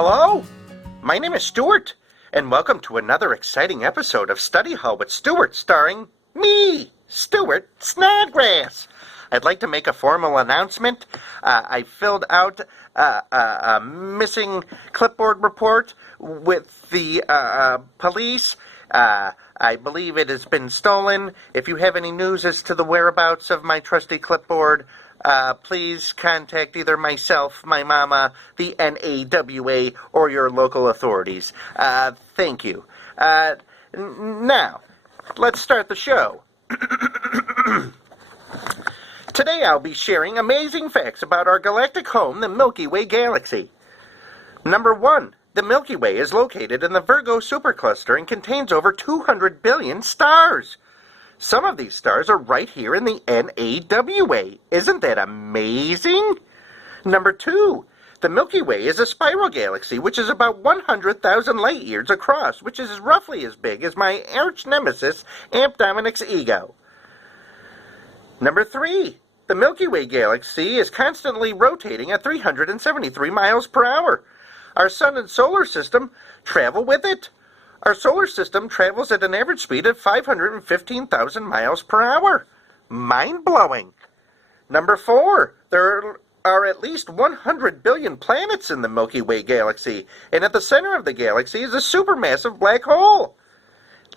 Hello, my name is Stuart, and welcome to another exciting episode of Study Hall with Stuart, starring me, Stuart Snodgrass. I'd like to make a formal announcement. I filled out a missing clipboard report with the police. I believe it has been stolen. If you have any news as to the whereabouts of my trusty clipboard, please contact either myself, my mama, the NAWA, or your local authorities. Thank you. Now, let's start the show. Today I'll be sharing amazing facts about our galactic home, the Milky Way galaxy. Number 1. The Milky Way is located in the Virgo supercluster and contains over 200 billion stars. Some of these stars are right here in the NAWA. Isn't that amazing? Number 2. The Milky Way is a spiral galaxy, which is about 100,000 light years across, which is roughly as big as my arch nemesis, Amp Dominic's ego. Number 3. The Milky Way galaxy is constantly rotating at 373 miles per hour. Our sun and solar system travel with it. Our solar system travels at an average speed of 515,000 miles per hour. Mind-blowing. Number 4. There are at least 100 billion planets in the Milky Way galaxy, and at the center of the galaxy is a supermassive black hole.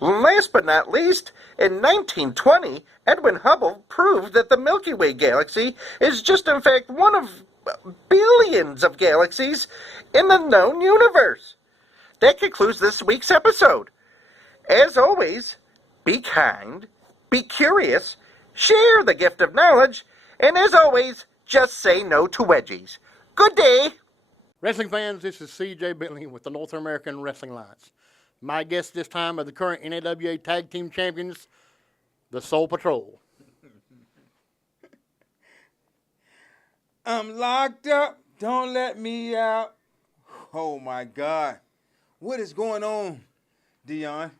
Last but not least, in 1920, Edwin Hubble proved that the Milky Way galaxy is just in fact one of billions of galaxies in the known universe. That concludes this week's episode. As always, be kind, be curious, share the gift of knowledge, and as always, just say no to wedgies. Good day. Wrestling fans, this is CJ Bentley with the North American Wrestling Alliance. My guest this time are the current NAWA Tag Team Champions, the Soul Patrol. I'm locked up, don't let me out. Oh my God. What is going on, Dion?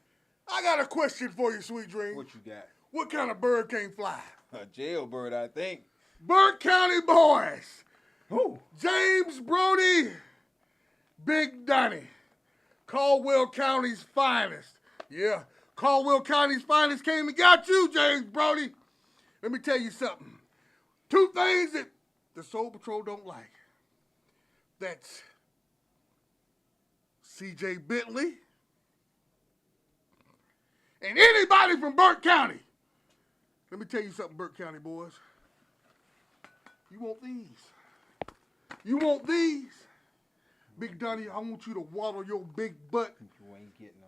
I got a question for you, Sweet Dream. What you got? What kind of bird can't fly? A jailbird, I think. Burke County boys. Who? James Brody, Big Donnie. Caldwell County's finest. Yeah, Caldwell County's finest came and got you, James Brody. Let me tell you something. 2 things that the Soul Patrol don't like. That's CJ Bentley and anybody from Burke County. Let me tell you something, Burke County boys. You want these? You want these? Big Donnie, I want you to waddle your big butt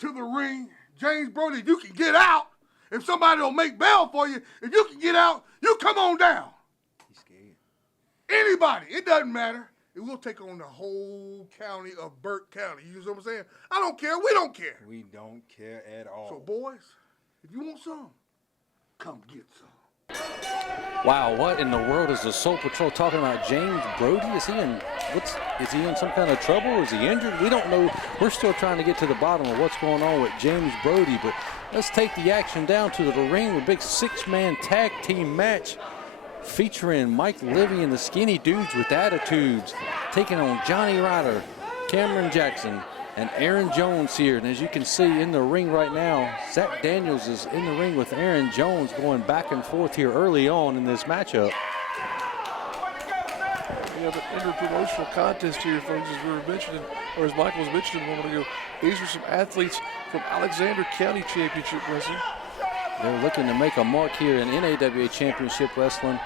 to the ring. James Brody, if you can get out, if somebody will make bail for you, if you can get out, you come on down. He's scared. Anybody, it doesn't matter. It will take on the whole county of Burke County. You know what I'm saying? I don't care. We don't care. We don't care at all. So, boys, if you want some, come get some. Wow, what in the world is the Soul Patrol talking about? James Brody? Is he in some kind of trouble? Is he injured? We don't know. We're still trying to get to the bottom of what's going on with James Brody, but let's take the action down to the ring. A big 6-man tag team match featuring Mike Livy and the Skinny Dudes with Attitudes, taking on Johnny Ryder, Cameron Jackson, and Aaron Jones here. And as you can see in the ring right now, Zach Daniels is in the ring with Aaron Jones, going back and forth here early on in this matchup. We have an interpromotional contest here, folks, as we were mentioning, or as Michael was mentioning a moment ago. These are some athletes from Alexander County Championship Wrestling. They're looking to make a mark here in NAWA Championship Wrestling,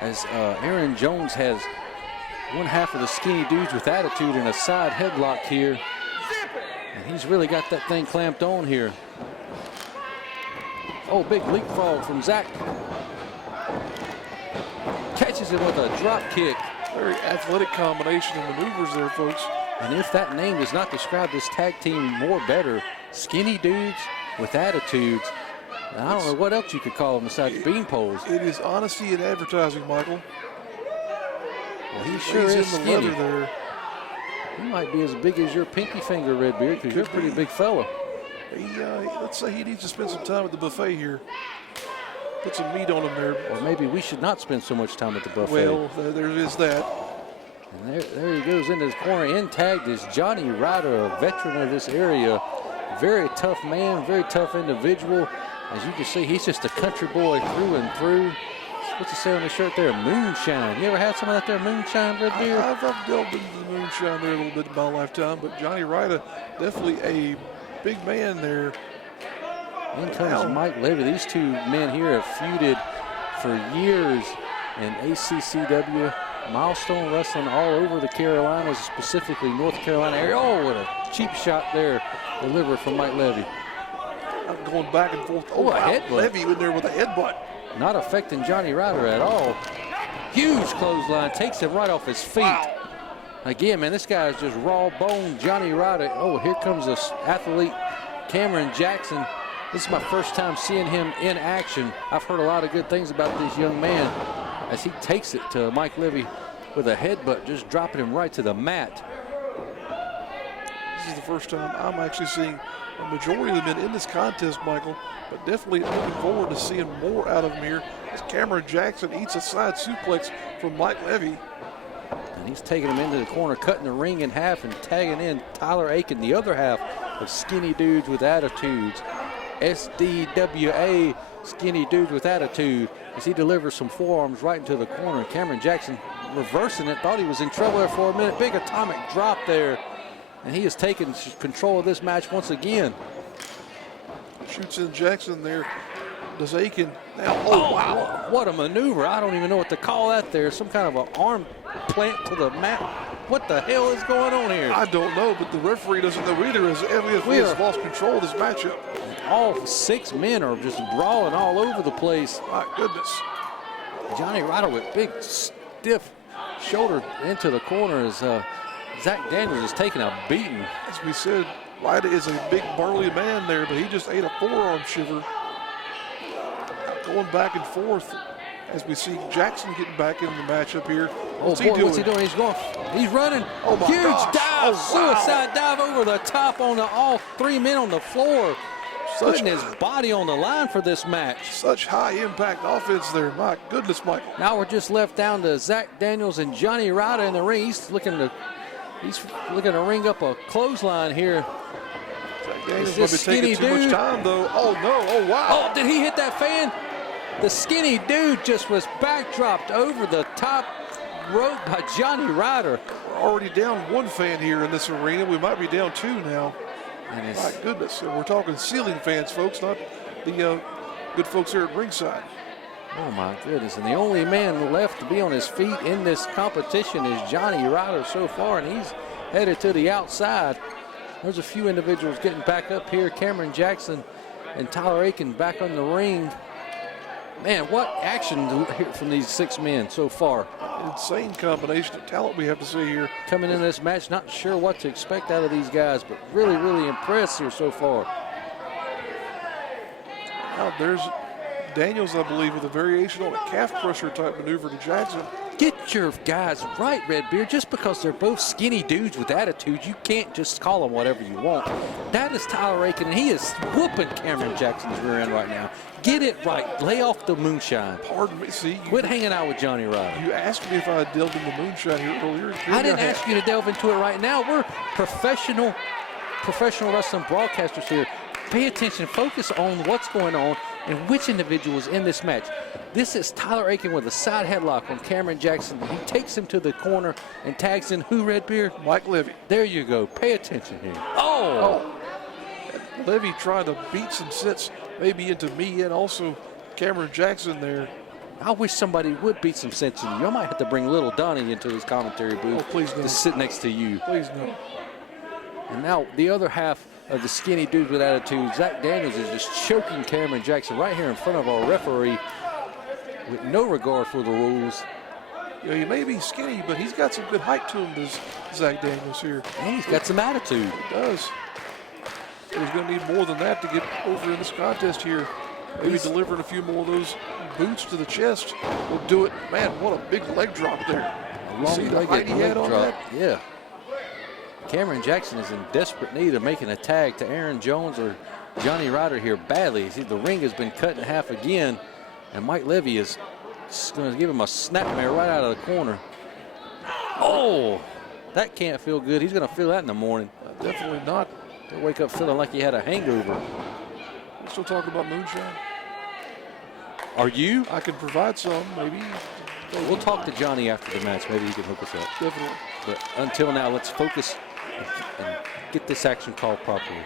as Aaron Jones has one half of the Skinny Dudes with Attitude in a side headlock here. And he's really got that thing clamped on here. Oh, big leapfrog from Zach. Catches him with a drop kick. Very athletic combination of maneuvers there, folks. And if that name does not describe this tag team more better, Skinny Dudes with Attitudes, I don't know what else you could call them besides beanpoles. It is honesty in advertising, Michael. Well, he sure He's is in the skinny. leather there. He might be as big as your pinky finger, Redbeard, because you're a pretty big fella. Let's say he needs to spend some time at the buffet here. Put some meat on him there. Or maybe we should not spend so much time at the buffet. Well, there is that. And there he goes into his corner. In tagged is Johnny Ryder, a veteran of this area. Very tough man, very tough individual. As you can see, he's just a country boy through and through. What's it say on his shirt there? Moonshine. You ever had some of that there moonshine, Red Beard? I've delved into the moonshine there a little bit in my lifetime, but Johnny Ryder, definitely a big man there. In comes Mike Levy. These two men here have feuded for years in ACCW, milestone wrestling all over the Carolinas, specifically North Carolina area. Oh, what a cheap shot there delivered from Mike Levy. Going back and forth. Oh, a headbutt. Levy in there with a headbutt. Not affecting Johnny Ryder at all. Huge clothesline, takes him right off his feet. Wow. Again, man, this guy is just raw bone. Johnny Ryder. Oh, here comes this athlete, Cameron Jackson. This is my first time seeing him in action. I've heard a lot of good things about this young man as he takes it to Mike Levy with a headbutt, just dropping him right to the mat. This is the first time I'm actually seeing a majority of the men in this contest, Michael, but definitely looking forward to seeing more out of him here as Cameron Jackson eats a side suplex from Mike Levy. And he's taking him into the corner, cutting the ring in half and tagging in Tyler Aiken, the other half of Skinny Dudes with Attitudes. SDWA, Skinny Dudes with Attitude, as he delivers some forearms right into the corner. Cameron Jackson reversing it, thought he was in trouble there for a minute. Big atomic drop there. And he has taken control of this match once again. Shoots in Jackson there. Does Aiken now? Oh, wow. What a maneuver. I don't even know what to call that there. Some kind of an arm plant to the mat. What the hell is going on here? I don't know, but the referee doesn't know either, as evidently has lost control of this matchup. All 6 men are just brawling all over the place. My goodness. Johnny Ryder with big, stiff shoulder into the corner as Zach Daniels is taking a beating. As we said, Ryder is a big burly man there, but he just ate a forearm shiver. Going back and forth as we see Jackson getting back in the matchup here. What's he doing? What's he doing? He's running. Oh my Huge gosh. dive, Oh, wow. suicide dive over the top on all 3 men on the floor. Putting his body on the line for this match. Such high impact offense there. My goodness, Michael. Now we're just left down to Zach Daniels and Johnny Ryder in the ring. He's looking to ring up a clothesline here. Zach Daniels might be taking too much time though. Oh no, oh wow. Oh, did he hit that fan? The Skinny Dude just was backdropped over the top rope by Johnny Ryder. We're already down 1 fan here in this arena. We might be down 2 now. And My goodness, and we're talking ceiling fans, folks, not the good folks here at ringside. oh my goodness, and the only man left to be on his feet in this competition is Johnny Ryder so far, and he's headed to the outside. There's a few individuals getting back up here. Cameron Jackson and Tyler Aiken back on the ring. Man, what action from these 6 men so far. Insane combination of talent we have to see here. Coming in this match, not sure what to expect out of these guys, but really, really impressed here so far. Now there's Daniels, I believe, with a variation on a calf crusher type maneuver to Jackson. Get your guys right, Redbeard. Just because they're both skinny dudes with attitude, you can't just call them whatever you want. That is Tyler Aiken, and he is whooping Cameron Jackson's rear end right now. Get it right. Lay off the moonshine. Pardon me. See, Quit hanging out with Johnny Ryder. you asked me if I had delved in the moonshine here earlier. I didn't ask you to delve into it right now. We're professional wrestling broadcasters here. Pay attention. Focus on what's going on and which individual is in this match. This is Tyler Aiken with a side headlock on Cameron Jackson. He takes him to the corner and tags in who, Redbeard? Mike Levy. There you go. Pay attention here. Oh! Levy trying to beat some sense maybe into me and also Cameron Jackson there. I wish somebody would beat some sense in you. I might have to bring little Donnie into his commentary booth. Oh, please no. To sit next to you. Please no. And now the other half of the skinny dude with attitude, Zach Daniels, is just choking Cameron Jackson right here in front of our referee with no regard for the rules. You know, he may be skinny, but he's got some good height to him, does Zach Daniels here. And he's got some attitude. He does. But he's going to need more than that to get over in this contest here. Maybe delivering a few more of those boots to the chest will do it. Man, what a big leg drop there. A See the height he had on that? Yeah. Cameron Jackson is in desperate need of making a tag to Aaron Jones or Johnny Ryder here badly. See, the ring has been cut in half again, and Mike Levy is going to give him a snapmare right out of the corner. Oh, that can't feel good. He's going to feel that in the morning. Definitely not. He'll wake up feeling like he had a hangover. We're still talking about moonshine. Are you? I can provide some, maybe. We'll talk to Johnny after the match. Maybe he can hook us up. Definitely. But until now, let's focus and get this action called properly.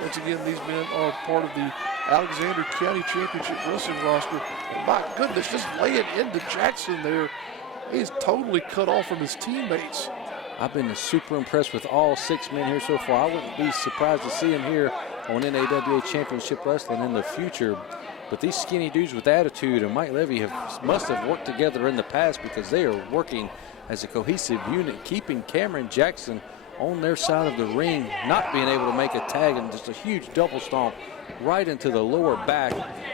Once again, these men are part of the Alexander County Championship Wrestling roster. And my goodness, just laying into Jackson there. He's totally cut off from his teammates. I've been super impressed with all 6 men here so far. I wouldn't be surprised to see him here on NAWA Championship Wrestling in the future. But these skinny dudes with attitude and Mike Levy must have worked together in the past, because they are working as a cohesive unit, keeping Cameron Jackson on their side of the ring, not being able to make a tag, and just a huge double stomp right into the lower back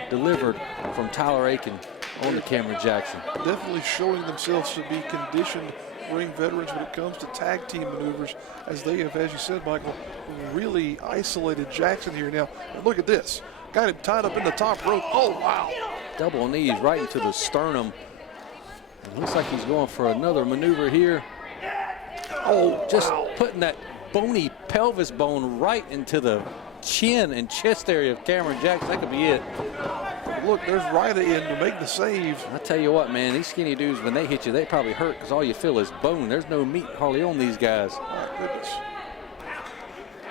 delivered from Tyler Aiken on the Cameron Jackson. Definitely showing themselves to be conditioned ring veterans when it comes to tag team maneuvers, as they have, as you said, Michael, really isolated Jackson here now. And look at this. Got him tied up in the top rope. Oh, wow. Double knees right into the sternum. It looks like he's going for another maneuver here. Oh, just putting that bony pelvis bone right into the chin and chest area of Cameron Jackson. That could be it. Look, there's Ryder in to make the save. I tell you what, man, these skinny dudes, when they hit you, they probably hurt, because all you feel is bone. There's no meat hardly on these guys. My goodness.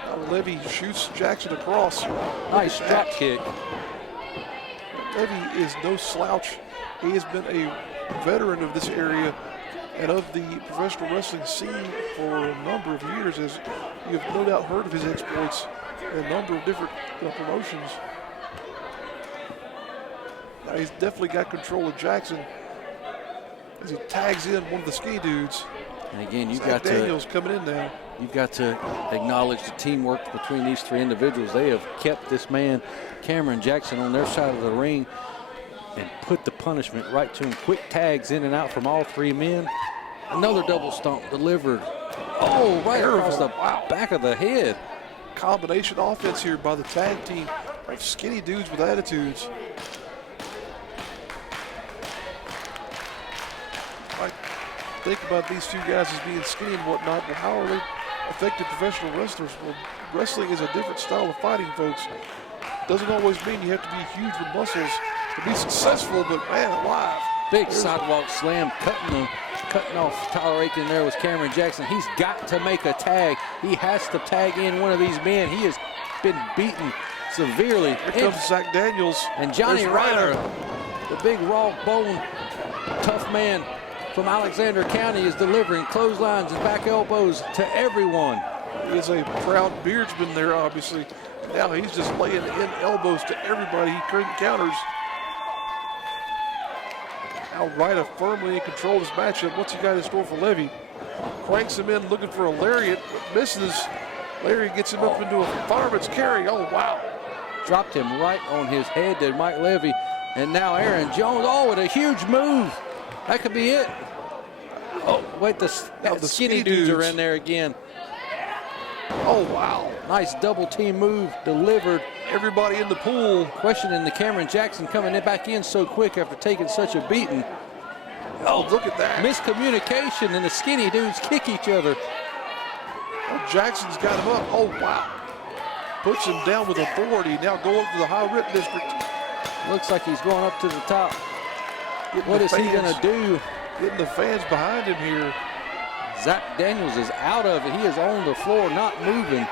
Now Levy shoots Jackson across. Nice drop kick. Levy is no slouch. He has been a veteran of this area and of the professional wrestling scene for a number of years, as you have no doubt heard of his exploits in a number of different promotions. Now he's definitely got control of Jackson as he tags in one of the skinny dudes. And again, you've Zach got Daniels coming in now. You've got to acknowledge the teamwork between these 3 individuals. They have kept this man, Cameron Jackson, on their side of the ring and put the punishment right to him. Quick tags in and out from all 3 men. Another double stomp delivered. Oh, right across the back of the head. Combination offense here by the tag team of skinny dudes with attitudes. I think about these 2 guys as being skinny and whatnot, but how are they effective professional wrestlers? Well, wrestling is a different style of fighting, folks. Doesn't always mean you have to be huge with muscles to be successful, but man alive. Big sidewalk slam, cutting off Tyler Aiken there with Cameron Jackson. He's got to make a tag. He has to tag in one of these men. He has been beaten severely. Here comes Zach Daniels. And Johnny There's Ryder, the big raw bone, tough man from Alexander County, is delivering clotheslines and back elbows to everyone. He is a proud beardsman there, obviously. Now he's just laying in elbows to everybody he counters. Now Ryder firmly in control of this matchup. What's he got in store for Levy? Cranks him in looking for a lariat, but misses. Larry gets him up into a fireman's carry. Oh, wow. Dropped him right on his head to Mike Levy. And now Aaron Jones, oh, with a huge move. That could be it. Oh, wait, the skinny dudes are in there again. Oh, wow. Nice double team move delivered. Everybody in the pool. Questioning the Cameron Jackson coming back in so quick after taking such a beating. Oh, look at that. Miscommunication, and the skinny dudes kick each other. Oh, Jackson's got him up. Oh, wow. Puts him down with authority. Now go up to the high rip district. Looks like he's going up to the top. What is he going to do? Getting the fans behind him here. Zach Daniels is out of it. He is on the floor, not moving.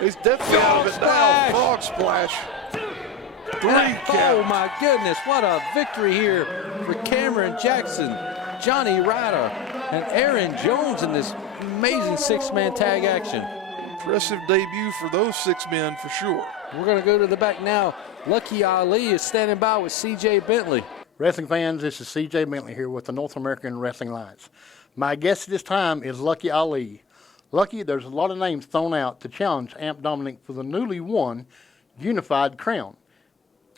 He's definitely out of it now. Frog splash. 3 count. Oh, my goodness. What a victory here for Cameron Jackson, Johnny Ryder, and Aaron Jones in this amazing 6-man tag action. Impressive debut for those 6 men for sure. We're going to go to the back now. Lucky Ali is standing by with C.J. Bentley. Wrestling fans, this is C.J. Bentley here with the North American Wrestling Alliance. My guest this time is Lucky Ali. Lucky, there's a lot of names thrown out to challenge Amp Dominic for the newly won Unified Crown.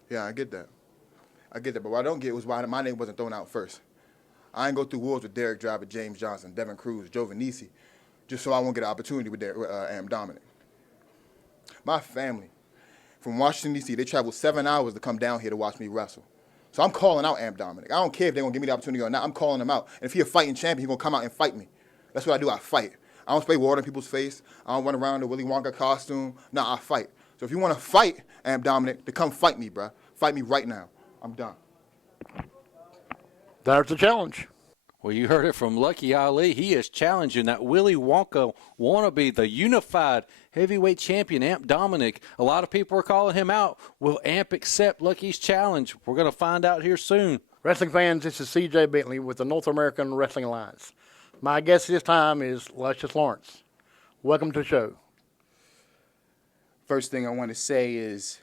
Yeah, I get that. But what I don't get was why my name wasn't thrown out first. I ain't go through wars with Derek Driver, James Johnson, Devin Cruz, Joe Venisi, just so I won't get an opportunity with Amp Dominic. My family from Washington, D.C., they traveled 7 hours to come down here to watch me wrestle. So I'm calling out Amp Dominic. I don't care if they're going to give me the opportunity or not. I'm calling him out. And if he's a fighting champion, he's going to come out and fight me. That's what I do. I fight. I don't spray water in people's face. I don't run around in a Willy Wonka costume. No, I fight. So if you want to fight Amp Dominic, then come fight me, bruh. Fight me right now. I'm done. There's the challenge. Well, you heard it from Lucky Ali. He is challenging that Willy Wonka wannabe, the unified heavyweight champion, Amp Dominic. A lot of people are calling him out. Will Amp accept Lucky's challenge? We're going to find out here soon. Wrestling fans, this is C.J. Bentley with the North American Wrestling Alliance. My guest this time is Luscious Lawrence. Welcome to the show. First thing I want to say is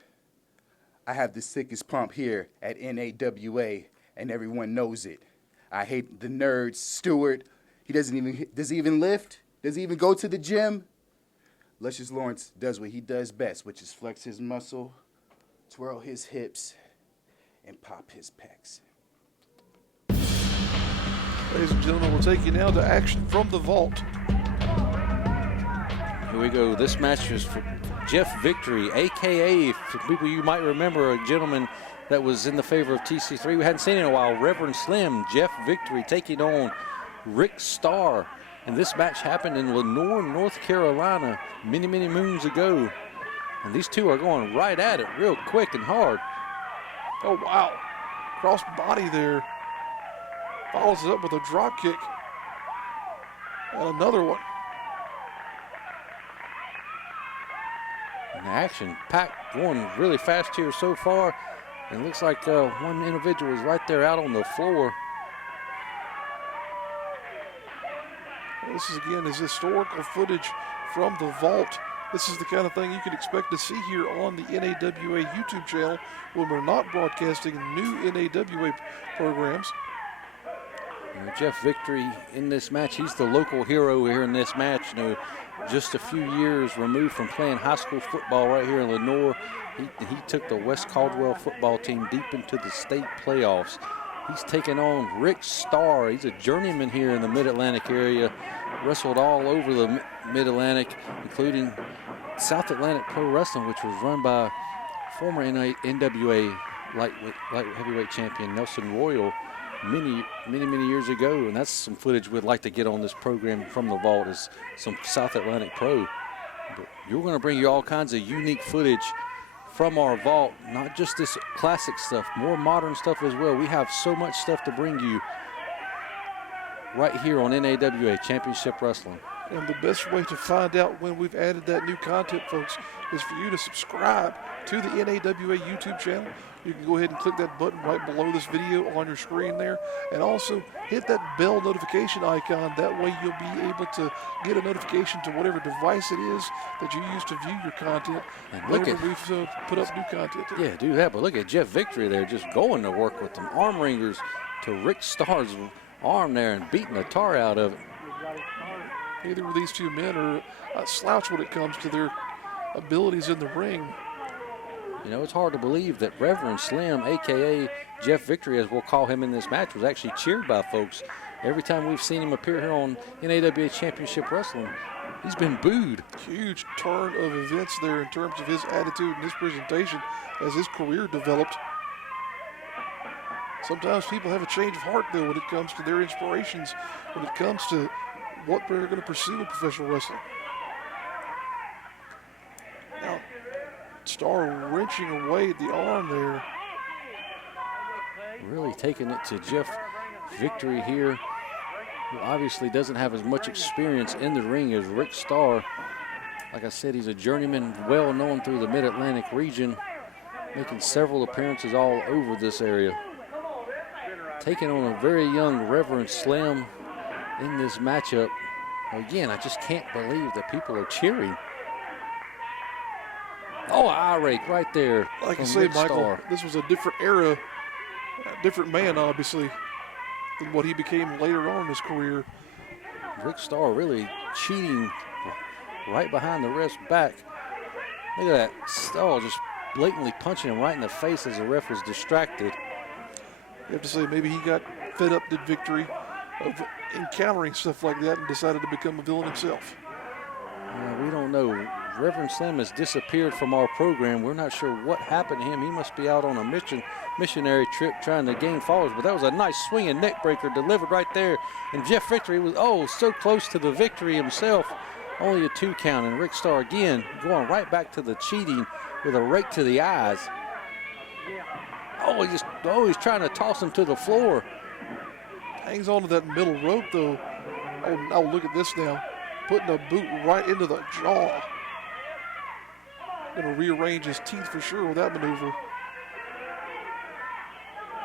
I have the sickest pump here at NAWA, and everyone knows it. I hate the nerd Stewart. Does he even lift? Does he even go to the gym? Luscious Lawrence does what he does best, which is flex his muscle, twirl his hips, and pop his pecs. Ladies and gentlemen, we'll take you now to action from the vault. Here we go. This match is for Jeff Victory, a.k.a. for people you might remember, a gentleman that was in the favor of TC3. We hadn't seen him in a while. Reverend Slim, Jeff Victory, taking on Rick Starr. And this match happened in Lenoir, North Carolina, many, many moons ago. And these two are going right at it real quick and hard. Oh, wow. Cross body there. Follows it up with a drop kick. And another one. And action packed, going really fast here so far. And it looks like one individual is right there out on the floor. This is, again, is historical footage from the vault. This is the kind of thing you can expect to see here on the NAWA YouTube channel when we're not broadcasting new NAWA programs. Jeff Victory in this match, he's the local hero here in this match. You know, just a few years removed from playing high school football right here in Lenoir. He took the West Caldwell football team deep into the state playoffs. He's taking on Rick Starr. He's a journeyman here in the Mid-Atlantic area. Wrestled all over the Mid-Atlantic, including South Atlantic Pro Wrestling, which was run by former NWA light heavyweight champion Nelson Royal many years ago. And that's some footage we'd like to get on this program from the vault, is some South Atlantic Pro. But you're going to bring you all kinds of unique footage from our vault, not just this classic stuff, more modern stuff as well. We have so much stuff to bring you right here on NAWA Championship Wrestling. And the best way to find out when we've added that new content, folks, is for you to subscribe to the NAWA YouTube channel. You can go ahead and click that button right below this video on your screen there. And also hit that bell notification icon. That way you'll be able to get a notification to whatever device it is that you use to view your content. And look whenever we've put up new content. Yeah, do that. But look at Jeff Victory there, just going to work with them arm ringers to Rick Starr's arm there and beating the tar out of it. Neither of these two men are a slouch when it comes to their abilities in the ring. You know, it's hard to believe that Reverend Slim, a.k.a. Jeff Victory, as we'll call him in this match, was actually cheered by folks. Every time we've seen him appear here on NAWA Championship Wrestling, he's been booed. Huge turn of events there in terms of his attitude and his presentation as his career developed. Sometimes people have a change of heart, though, when it comes to their inspirations, when it comes to what they're going to pursue in professional wrestling. Now, Starr wrenching away at the arm there. Really taking it to Jeff Victory here, who obviously doesn't have as much experience in the ring as Rick Starr. Like I said, he's a journeyman, well known through the Mid-Atlantic region, making several appearances all over this area. Taking on a very young Reverend Slim in this matchup. Again, I just can't believe that people are cheering. Oh, eye rake right there. Like I say, Michael, Starr. this was a different era, a different man, obviously, than what he became later on in his career. Rick Starr really cheating right behind the ref's back. Look at that. Starr just blatantly punching him right in the face as the ref was distracted. You have to say maybe he got fed up, did Victory, of encountering stuff like that and decided to become a villain himself. We don't know. Reverend Slim has disappeared from our program. We're not sure what happened to him. He must be out on a missionary trip trying to gain followers. But that was a nice swinging neck breaker delivered right there. And Jeff Victory was, so close to the victory himself. Only a 2 count. And Rick Starr again going right back to the cheating with a rake to the eyes. He's trying to toss him to the floor. Hangs on to that middle rope, though. Oh, now look at this now. Putting a boot right into the jaw. Gonna rearrange his teeth for sure with that maneuver.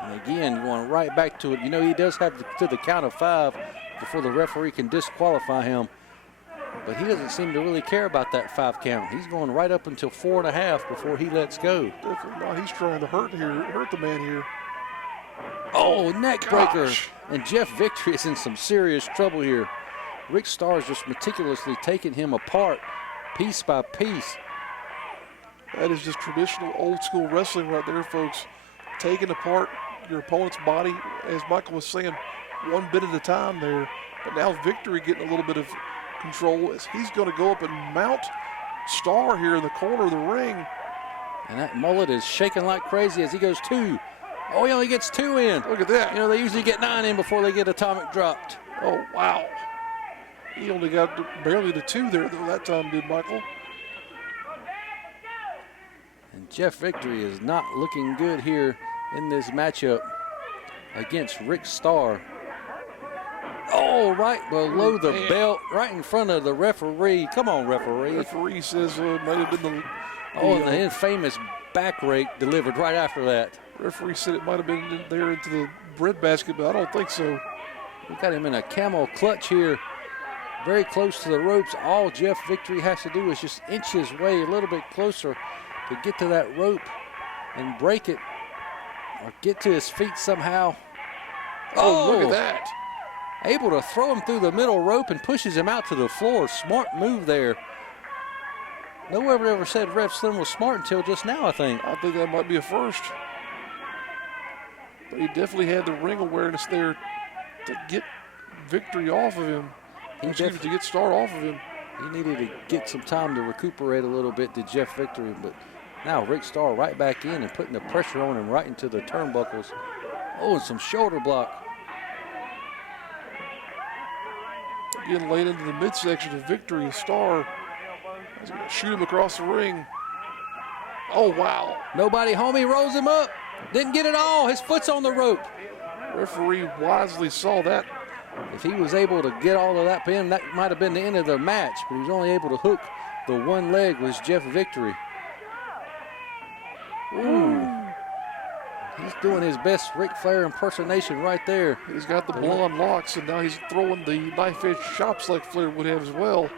And again, going right back to it. You know, he does have to the count of 5 before the referee can disqualify him. But he doesn't seem to really care about that 5 count. He's going right up until 4.5 before he lets go. Definitely not. He's trying to hurt the man here. Oh, neck breaker. And Jeff Victory is in some serious trouble here. Rick Starr is just meticulously taking him apart piece by piece. That is just traditional old school wrestling right there, folks. Taking apart your opponent's body, as Michael was saying, one bit at a time there. But now Victory getting a little bit of control as he's going to go up and mount Starr here in the corner of the ring. And that mullet is shaking like crazy as he goes 2. Oh, he only gets 2 in. Look at that. You know, they usually get 9 in before they get atomic dropped. Oh, wow. He only got barely to 2 there, though, that time did Michael. And Jeff Victory is not looking good here in this matchup against Rick Starr. Oh, right below the belt, right in front of the referee. Come on, referee. The referee says might have been the infamous back rake delivered right after that. Referee said it might have been in there into the breadbasket, but I don't think so. We got him in a camel clutch here, very close to the ropes. All Jeff Victory has to do is just inch his way a little bit closer to get to that rope and break it or get to his feet somehow. Oh, look at that. Able to throw him through the middle rope and pushes him out to the floor. Smart move there. No one ever said Ref Slim was smart until just now, I think. I think that might be a first. But he definitely had the ring awareness there to get Victory off of him. To get Starr off of him. He needed to get some time to recuperate a little bit to Jeff Victory, but now Rick Starr right back in and putting the pressure on him right into the turnbuckles. Oh, and some shoulder block. Again, laid into the midsection of Victory. Starr is going to shoot him across the ring. Oh, wow. Nobody home. He rolls him up. Didn't get it all. His foot's on the rope. Referee wisely saw that. If he was able to get all of that pin, that might have been the end of the match, but he was only able to hook the one leg was Jeff Victory. Ooh. He's doing his best Ric Flair impersonation right there. He's got the blonde locks, and now he's throwing the knife-edge chops like Flair would have as well.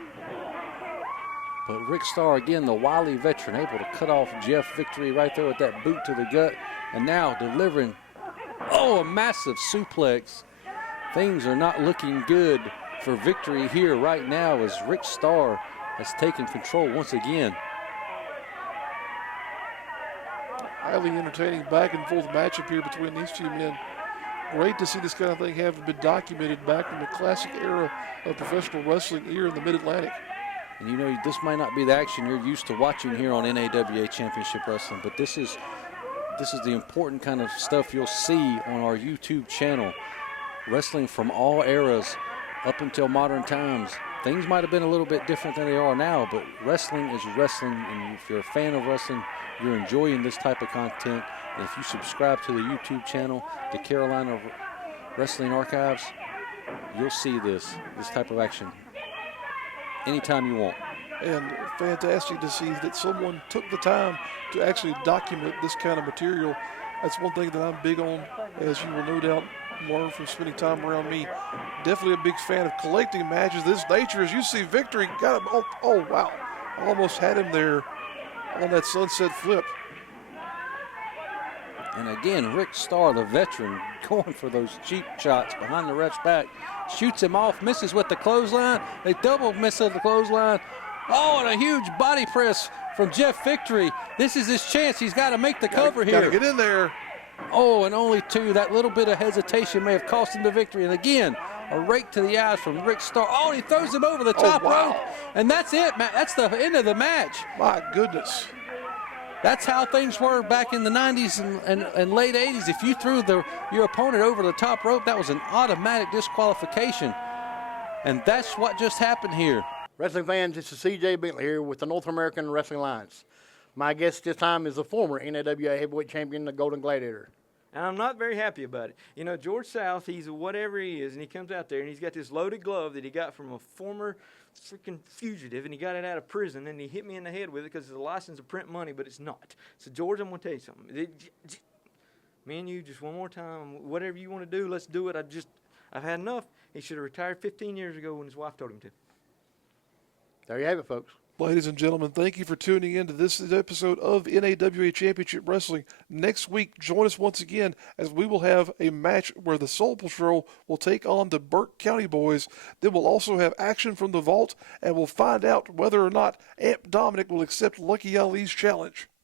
But Rick Starr, again, the wily veteran, able to cut off Jeff Victory right there with that boot to the gut. And now delivering, a massive suplex. Things are not looking good for Victory here right now as Rick Starr has taken control once again. Highly entertaining back and forth matchup here between these two men. Great to see this kind of thing having been documented back in the classic era of professional wrestling here in the Mid-Atlantic. And you know, this might not be the action you're used to watching here on NAWA Championship Wrestling, but this is the important kind of stuff you'll see on our YouTube channel. Wrestling from all eras up until modern times. Things might have been a little bit different than they are now, but wrestling is wrestling, and if you're a fan of wrestling, you're enjoying this type of content. And if you subscribe to the YouTube channel, the Carolina Wrestling Archives, you'll see this type of action anytime you want. And fantastic to see that someone took the time to actually document this kind of material. That's one thing that I'm big on, as you will no doubt learn from spending time around me. Definitely a big fan of collecting matches of this nature. As you see, Victory got him. Oh wow. Almost had him there on that sunset flip. And again, Rick Starr, the veteran, going for those cheap shots behind the ref's back. Shoots him off, misses with the clothesline. They double miss with the clothesline. Oh, and a huge body press from Jeff Victory. This is his chance. He's got to make the cover here. Got to get in there. Oh, and only two. That little bit of hesitation may have cost him the victory. And again, a rake to the eyes from Rick Starr. Oh, and he throws him over the top rope. And that's it, Matt. That's the end of the match. My goodness. That's how things were back in the 90s and late 80s. If you threw your opponent over the top rope, that was an automatic disqualification. And that's what just happened here. Wrestling fans, this is C.J. Bentley here with the North American Wrestling Alliance. My guest this time is the former NAWA heavyweight champion, the Golden Gladiator. And I'm not very happy about it. You know, George South, he's whatever he is, and he comes out there and he's got this loaded glove that he got from a former freaking fugitive, and he got it out of prison, and he hit me in the head with it because it's a license to print money, but it's not. So, George, I'm going to tell you something. Me and you, just one more time, whatever you want to do, let's do it. I've had enough. He should have retired 15 years ago when his wife told him to. There you have it, folks. Ladies and gentlemen, thank you for tuning in to this episode of NAWA Championship Wrestling. Next week, join us once again as we will have a match where the Soul Patrol will take on the Burke County Boys. Then we'll also have action from the Vault, and we'll find out whether or not Amp Dominic will accept Lucky Ali's challenge.